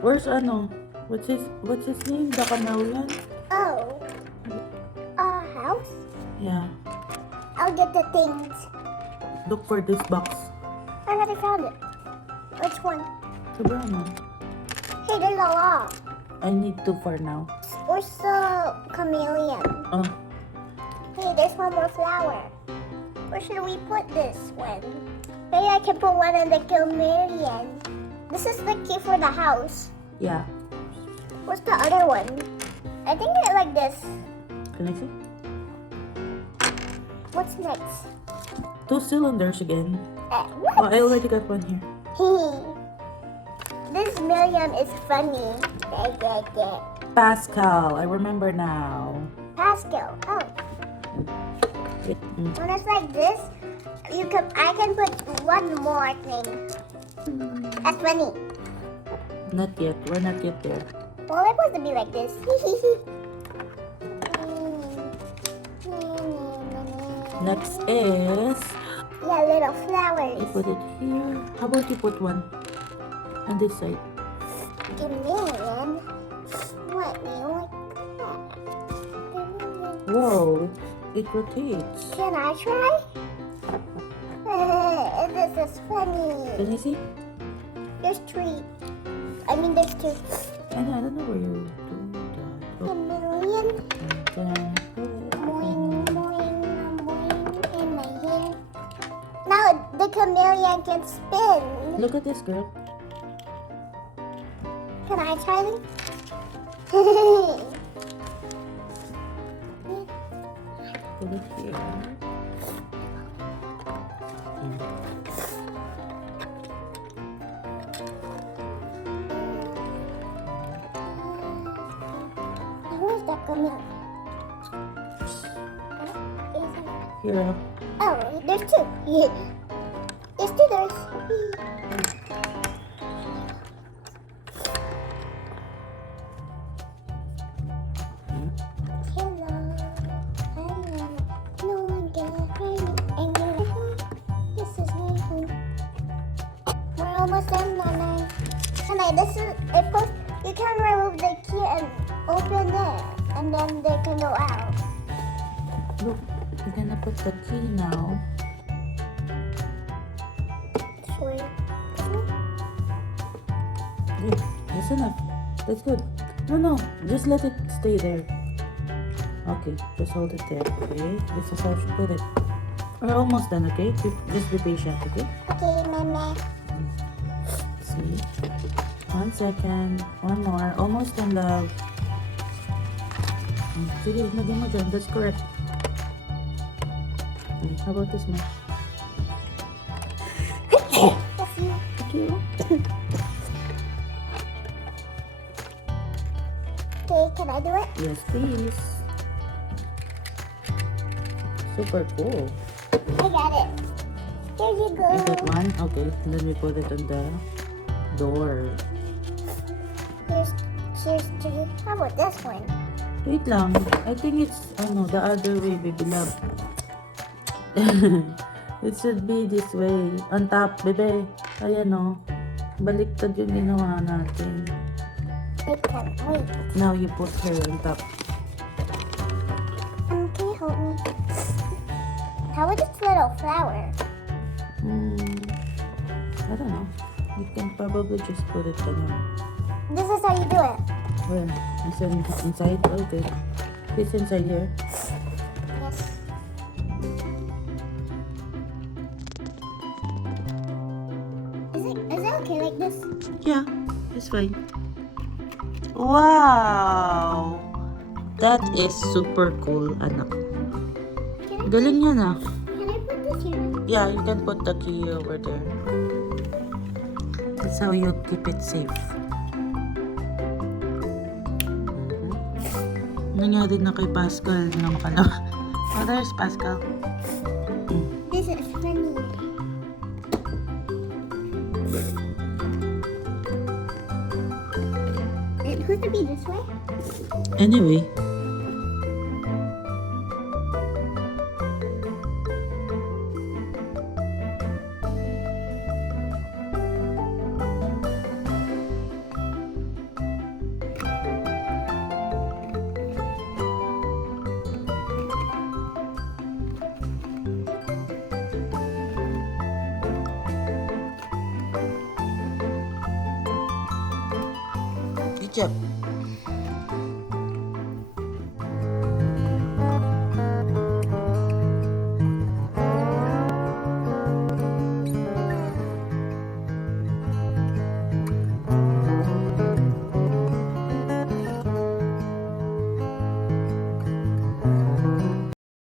Where's ano? What's his name? The chameleon? Oh. House? Yeah. I'll get the things. Look for this box. I already found it. Which one? The brown one. Hey, there's a lot. I need two for now. Where's the chameleon? Oh, Hey, there's one more flower. Where should we put this one? Maybe I can put one on the chameleon. This is the key for the house. yeah. What's the other one? I think it like this. Can I see? What's next? 2 cylinders again. What? Oh, I already got one here. This million is funny. Pascal, I remember now. Pascal. Oh, Mm. when it's like this, I can put one more thing. That's funny. Not yet. We're not yet there. Well, it's supposed to be like this. Next is... Yeah, little I flowers. put it here. How about you put one on this side? Chameleon. What? You like that? Whoa, it rotates. Can I try? This is funny. Can you see? There's three. I mean, there's two. I don't know where you do that. Oh, Chameleon. then Boing, boing, boing, in my hair. Now the chameleon can spin. look at this, girl. Can I try this? Put it here. Where's the chameleon? Here. Oh, there's two. Yeah. There's two doors. Hello. Hello. No one get ready. And you're like, oh, this is me. We're almost done, Nana. Nana, this is you can remove the key and open it, and then they can go out. Look, we're gonna put the key now. Sure. Good. That's enough. That's good. No, just let it stay there. Okay, just hold it there. Okay, this is how you put it. We're almost done. Okay, just be patient. Okay. Okay, Mama. See. 1 second. One more. Almost done, love. Sige, lagyan mo dyan. That's correct. How about this one? That's you. Thank you. Okay, can I do it? Yes, please. Super cool. I got it. Here you go. You got one? Okay, and then we put it on the door. Here's three. How about this one? Wait lang. I think it's, the other way, baby love. It should be this way. On top, bebe. Ayan o. Baliktad yung ginawa natin. I can't wait. Now you put her on top. Can you help me? How about this little flower? I don't know. You can probably just put it on. This is how you do it. Where? Inside? Okay. It's inside here. Yes. Is it okay like this? Yeah, it's fine. Wow! That is super cool, anak. Galing yan ah. Can I put this here? Yeah, you can put the key over there. That's how you keep it safe. Nangyari na kay Pascal ng pala. Oh, there's Pascal. This is funny. It could be this way. Anyway. Good job.